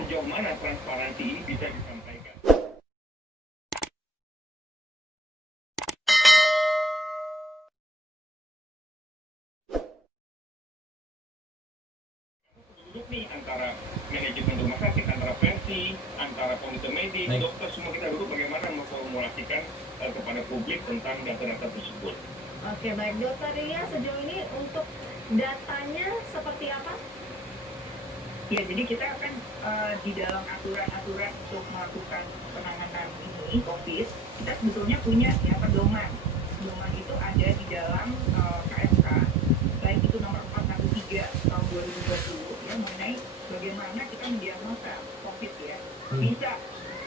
sejauh mana transparansi ini bisa disampaikan. Duduk nih antara manajemen rumah sakit, antara versi, antara komite medis, dokter, semua kita duduk bagaimana memformulasikan kepada publik tentang data-data tersebut. Oke, baik. Dokter Ria, sejauh ini untuk datanya seperti apa? Ya, jadi kita akan di dalam aturan-aturan untuk melakukan penanganan ini COVID, kita sebetulnya punya ya pedoman. Pedoman itu ada di dalam KSK, baik itu nomor 413 tahun 2020 ya, mengenai bagaimana kita mendiagnosa COVID ya. Bisa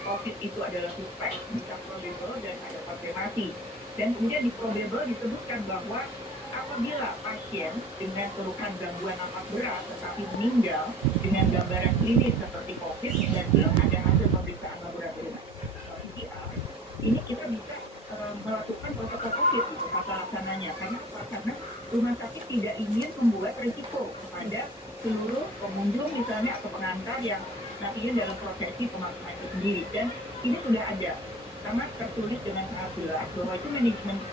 COVID itu adalah suspek, bisa probable, dan ada konfirmasi. Dan kemudian di probable disebutkan bahwa apabila pasien dengan keluhan gangguan napas berat tetapi meninggal dengan gambaran klinis seperti COVID dan belum ada hasil pemeriksaan laboratorium PCR, ini kita bisa melakukan protokol COVID itu tata laksananya. Karena rumah sakit tidak ingin membuat risiko kepada seluruh pengunjung misalnya atau pengantar yang nantinya dalam prosesi pemakaman itu sendiri. Dan ini sudah ada, karena tertulis dengan sangat jelas bahwa itu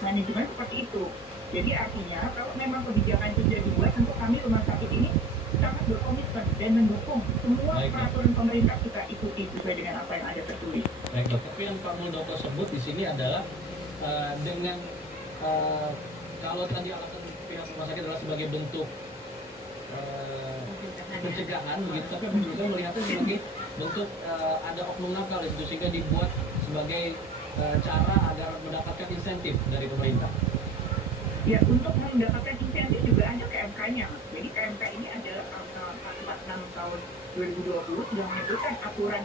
manajemen seperti itu. Jadi artinya kalau memang kebijakan itu sudah dibuat, tentu kami rumah sakit ini sangat berkomitmen dan mendukung semua peraturan pemerintah kita ikuti sesuai dengan apa yang ada tertulis. Baik dok, tapi yang Pak Muldoko sebut di sini adalah dengan kalau tadi alasan pihak rumah sakit adalah sebagai bentuk pencegahan begitu, tapi Pak Muldoko melihatnya sebagai bentuk ada oknum nakal itu sehingga dibuat sebagai cara agar mendapatkan insentif dari pemerintah. Ya, untuk mendapatkan insentif juga ada KMK-nya. Jadi KMK ini adalah pasal 446 tahun 2020 sudah menyebutkan aturan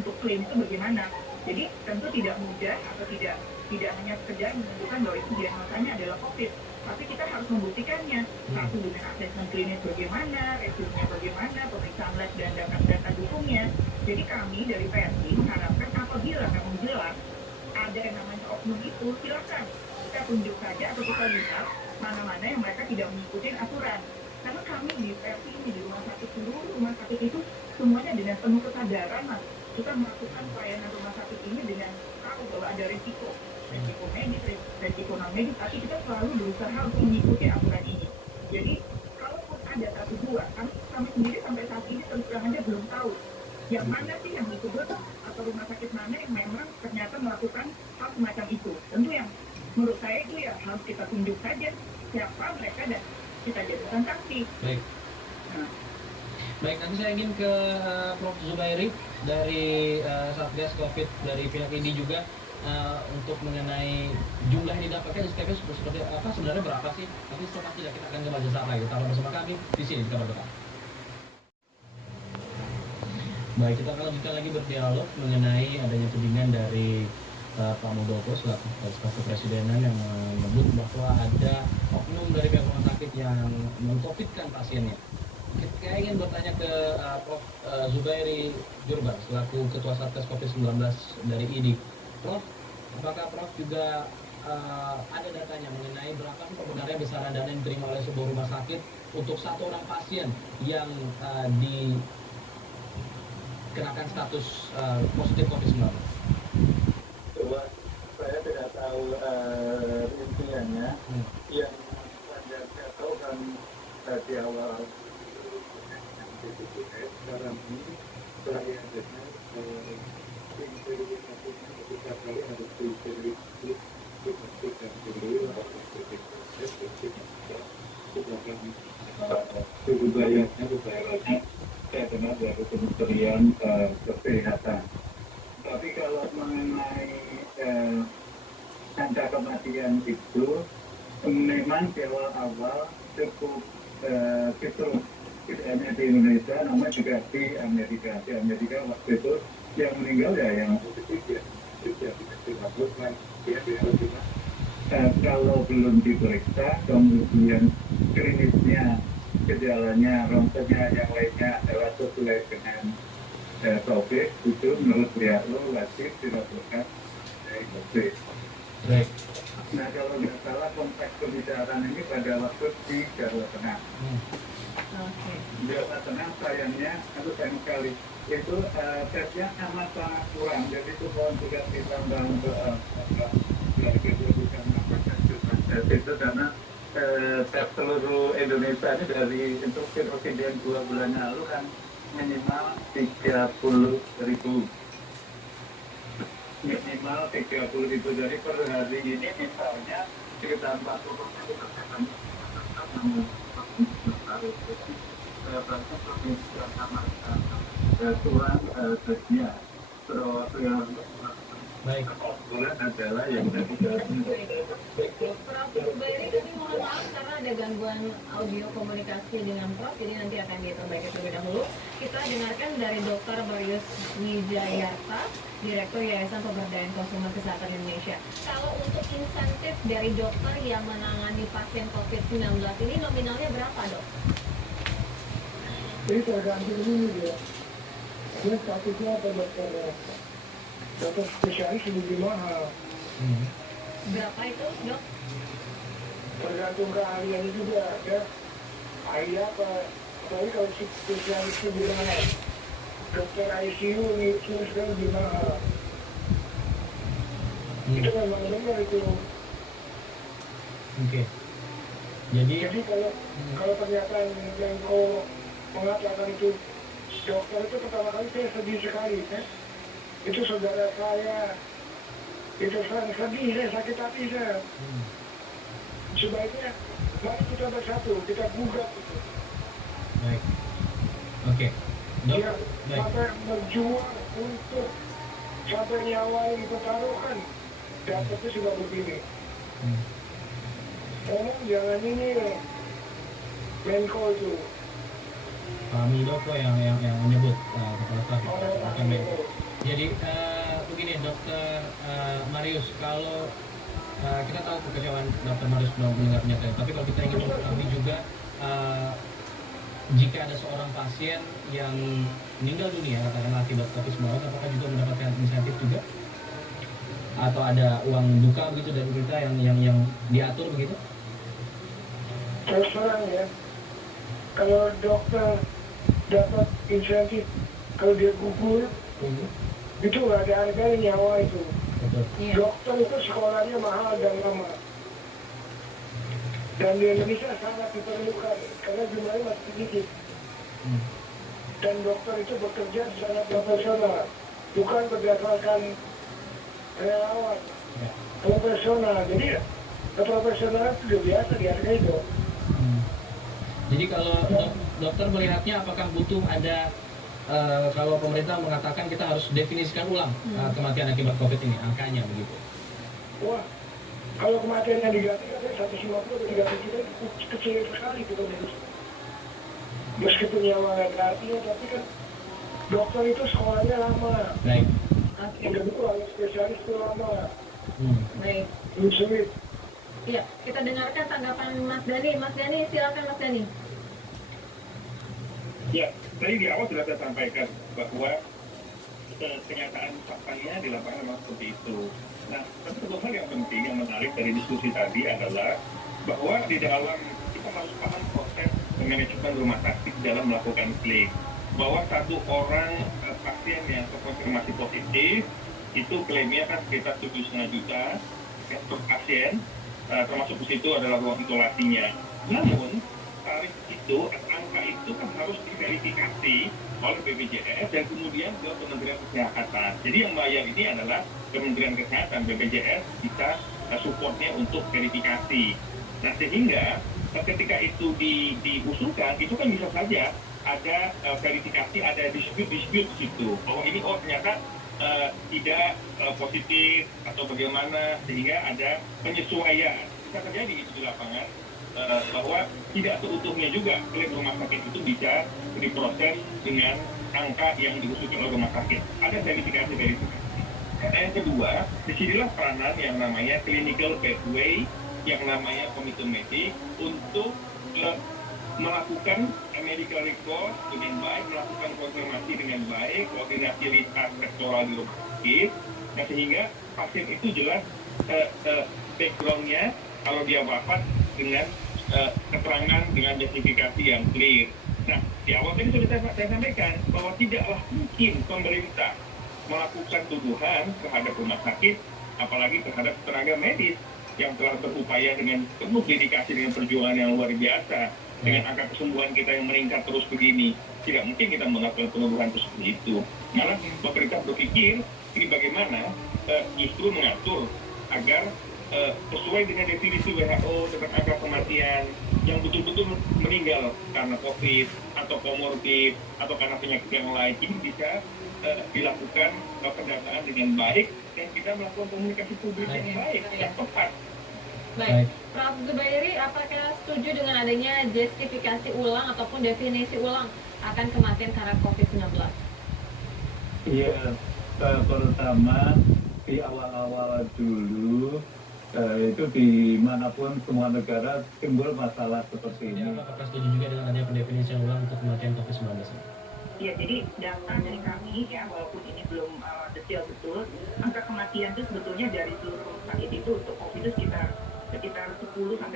untuk klaim itu bagaimana. Jadi tentu tidak mudah atau tidak hanya sekedar menunjukkan bahwa itu diagnosanya adalah COVID, tapi kita harus membuktikannya. Satu dengan asesmen klinis bagaimana, resikonya bagaimana, pemeriksaan lab dan data dukungnya. Jadi kami dari PSI mengharapkan apabila memang jelas ada yang namanya oknum itu, silakan kita tunjuk saja atau kita lihat mana-mana yang mereka tidak mengikuti aturan. Karena kami di PSI ini, di rumah sakit, seluruh rumah sakit itu semuanya dengan penuh kesadaran, Mas. Kita melakukan pelayanan rumah sakit ini dengan tahu bahwa ada resiko medis, resiko non medis, tapi kita selalu berusaha untuk mengikuti aturan ini. Jadi kalaupun ada satu dua, kami sendiri sampai saat ini terus terang aja belum tahu yang mana sih yang itu betul atau rumah sakit mana yang memang ternyata melakukan hal semacam itu. Tentu yang menurut saya itu ya harus kita tunjuk saja siapa mereka dan kita jadikan saksi. Baik. Baik, nanti saya ingin ke Prof. Zubairi dari Satgas COVID dari pihak IDI juga untuk mengenai jumlah yang didapatkan STP seperti apa, sebenarnya berapa sih? Nanti setelah tidak kita akan ke Majelis lagi. Tetaplah bersama kami di sini di Kabar Bekal. Baik, kita akan lanjutkan lagi berdialog mengenai adanya tudingan dari Pak Muldoko selaku staf kepresidenan yang menyebut bahwa ada oknum dari pihak rumah sakit yang mengcovidkan pasiennya. Saya ingin bertanya ke Prof. Zubairi Jurban selaku Ketua Satgas COVID-19 dari IDI. Prof, apakah Prof juga ada datanya mengenai berapa sih sebenarnya besaran dana yang diterima oleh sebuah rumah sakit untuk satu orang pasien yang dikenakan status positif COVID-19? Saya tidak tahu rinciannya. Yang saya tahu kan di awal sekarang ini pelayanannya tim verifikasinya ketika kali harus diverifikasi dipastikan dulu budayanya saya dengar dari Kementerian Kesehatan. Tapi kalau mengenai angka kematian itu memang di awal cukup gitu, tidak hanya di Indonesia, namun juga di Amerika. Di Amerika waktu itu yang meninggal ya yang positif ya sudah dilakukan dia juga kalau belum diperiksa kemudian klinisnya gejalanya ronsennya yang lainnya adalah sesuai dengan COVID itu menurut WHO wajib dilakukan COVID. Baik. Nah kalau nggak salah konteks pembicaraan ini pada waktu di Jawa Tengah. Oke. Jawa Tengah sayangnya, itu sayang sekali, itu tesnya amat sangat kurang. Jadi itu mohon juga ditambah untuk bukan tes itu karena tes seluruh Indonesia ini dari instruksi presiden 2 bulan lalu kan minimal 30.000. Minimal 30.000 dari per hari ini misalnya sekitar 40 itu terkait kurang tesnya. Terus yang Baik. bulan adalah yang tadi Prof. Zubairi, kami mohon maaf karena ada gangguan audio komunikasi dengan Prof, jadi nanti akan diperbaiki terlebih dahulu. Kita dengarkan dari Dr. Marius Wijayarta, Direktur Yayasan Pemberdayaan Konsumen Kesehatan Indonesia. Kalau untuk insentif dari dokter yang menangani pasien COVID-19 ini nominalnya berapa, Dok? Jadi tergantung ini ya. Dia statusnya apa dokter spesialis lebih mahal. Berapa itu, Dok? Tergantung keahliannya juga. Ada ahli apa? Tapi kalau spesialis lebih mahal. Dokter ICU itu sudah lebih mahal. Itu memang benar itu. Oke. Jadi Jadi kalau pernyataan Menko mengatakan itu dokter itu pertama kali saya sedih sekali ya. Itu saudara saya, itu saya sedih, saya sakit hati saya. Sebaiknya mari kita bersatu, kita gugat itu. baik. Oke. Dok, Ya, baik. sampai berjuang untuk sampai nyawa yang dipertaruhkan. Dapatnya sudah begini. Tolong jangan ini Menko itu. Pak Muldoko yang menyebut kepala staf Menko. Jadi begini Dokter Marius, kalau kita tahu kekecewaan Dokter Marius mendengar pernyataan, tapi kalau kita ingin mengetahui juga jika ada seorang pasien yang meninggal dunia katakanlah akibat COVID-19, apakah juga mendapatkan insentif juga? Atau ada uang duka begitu dari kita yang diatur begitu? Terus terang ya, kalau dokter dapat insentif, kalau dia gugur, itu nggak ada harganya nyawa itu. Betul. Iya. Dokter itu sekolahnya mahal dan lama. Dan di Indonesia sangat diperlukan, karena jumlahnya masih sedikit. Dan dokter itu bekerja sangat profesional, bukan berdasarkan relawan, Ya. profesional. Jadi keprofesionalan sudah biasa dihargai itu. Jadi kalau dokter melihatnya apakah butuh ada kalau pemerintah mengatakan kita harus definisikan ulang kematian akibat COVID ini, angkanya begitu. Wah, kalau kematian yang diganti katanya 150 atau 300 juta itu kecil sekali gitu. Meskipun nyawa nggak ada artinya, tapi kan dokter itu sekolahnya lama. Baik. Oke. Yang kedua, spesialis itu lama. Baik. Sulit. Iya, kita dengarkan tanggapan Mas Dhani. Mas Dhani, silakan Mas Dhani. Ya, tadi di awal sudah saya sampaikan bahwa kenyataan faktanya di lapangan memang seperti itu. Nah, tapi satu hal yang penting, yang menarik dari diskusi tadi adalah bahwa di dalam kita harus paham proses manajemen rumah sakit dalam melakukan klaim. Bahwa satu orang pasien yang terkonfirmasi positif, itu klaimnya kan sekitar 7,5 juta ya, per pasien, termasuk di situ adalah ruang isolasinya. Namun, tarif itu, angka itu kan harus diverifikasi oleh BPJS dan kemudian ke Kementerian Kesehatan. Jadi yang bayar ini adalah Kementerian Kesehatan, BPJS bisa supportnya untuk verifikasi. Nah sehingga ketika itu diusulkan, itu kan bisa saja ada verifikasi, ada dispute di situ. Bahwa ini ternyata tidak positif atau bagaimana, sehingga ada penyesuaian. Bisa terjadi itu di lapangan. Bahwa tidak seutuhnya juga klaim rumah sakit itu bisa diproses dengan angka yang diusulkan oleh rumah sakit. Ada verifikasi. Karena yang kedua, disinilah peranan yang namanya clinical pathway, yang namanya komite medik untuk melakukan medical record dengan baik, melakukan konfirmasi dengan baik, koordinasi lintas sektoral di rumah sakit. sakit, nah sehingga pasien itu jelas background-nya kalau dia wafat dengan keterangan dengan justifikasi yang clear. Nah, di awal tadi sudah saya sampaikan bahwa tidaklah mungkin pemerintah melakukan tuduhan terhadap rumah sakit, apalagi terhadap tenaga medis yang telah berupaya dengan penuh dedikasi dengan perjuangan yang luar biasa, dengan angka kesembuhan kita yang meningkat terus begini. Tidak mungkin kita melakukan penuduhan seperti itu. Malah pemerintah berpikir ini bagaimana justru mengatur agar sesuai dengan definisi WHO tentang angka kematian yang betul-betul meninggal karena COVID atau komorbid atau karena penyakit yang lain, ini bisa dilakukan pendataan dengan baik dan kita melakukan komunikasi publik yang baik, yang tepat. Baik, Prof. Zubairi, apakah setuju dengan adanya justifikasi ulang ataupun definisi ulang akan kematian karena COVID-19? Iya, pertama di awal-awal dulu itu dimanapun semua negara timbul masalah seperti Jadi ini. apakah setuju juga dengan adanya pendefinisian ulang untuk kematian COVID-19? Ya, jadi data dari kami ya, walaupun ini belum detail betul, angka kematian itu sebetulnya dari seluruh rumah sakit itu untuk COVID itu sekitar 10-20%.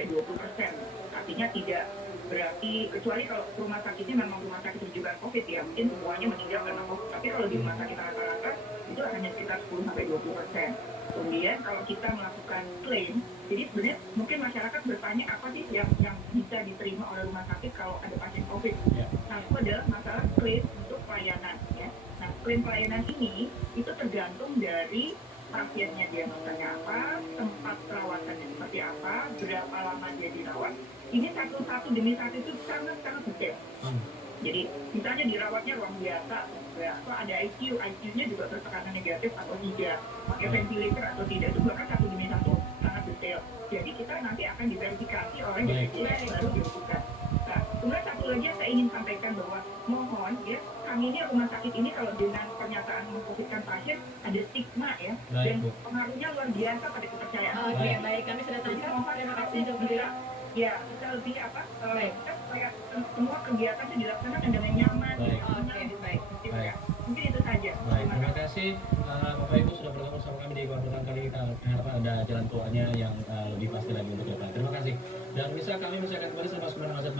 Artinya tidak berarti, kecuali kalau rumah sakitnya memang rumah sakit rujukan COVID ya, mungkin semuanya meninggal karena COVID. Tapi kalau di rumah sakit rata-rata itu hanya sekitar 10-20%. Kemudian kalau kita melakukan klaim, jadi sebenarnya mungkin masyarakat bertanya apa sih yang bisa diterima oleh rumah sakit kalau ada pasien COVID. Ya. Nah, itu adalah masalah klaim untuk pelayanan ya. Nah, klaim pelayanan ini itu tergantung dari pasiennya, dia misalnya apa, tempat perawatannya seperti apa, berapa lama dia dirawat. Ini satu demi satu itu sangat-sangat detail. Jadi misalnya dirawatnya ruang biasa, ya, atau ada ICU-nya juga bertekanan negatif atau tidak, pakai ventilator atau tidak, itu bahkan satu demi satu sangat detail. Jadi kita nanti akan diverifikasi oleh BPJS baru dilakukan. Nah, kemudian satu lagi yang saya ingin sampaikan bahwa mohon ya, kami ini rumah sakit ini kalau dengan pernyataan mengcovidkan pasien ada stigma ya, dan pengaruhnya luar biasa pada kepercayaan. Oke, baik, kami sudah Jadi tangkap. mohon Terima kasih untuk Zubairi. bisa ya kita lebih Baik. kita supaya semua kegiatan itu dilaksanakan dengan nyaman. Baik. Oke, baik. Gitu Baik. ya. Mungkin itu saja. Baik, terima kasih Bapak Ibu sudah bergabung sama kami di konferensi kali ini. Kita harapkan ada jalan keluarnya yang lebih pasti lagi untuk depan. Terima kasih. Dan bisa kami masih akan kembali setelah 9 maghrib.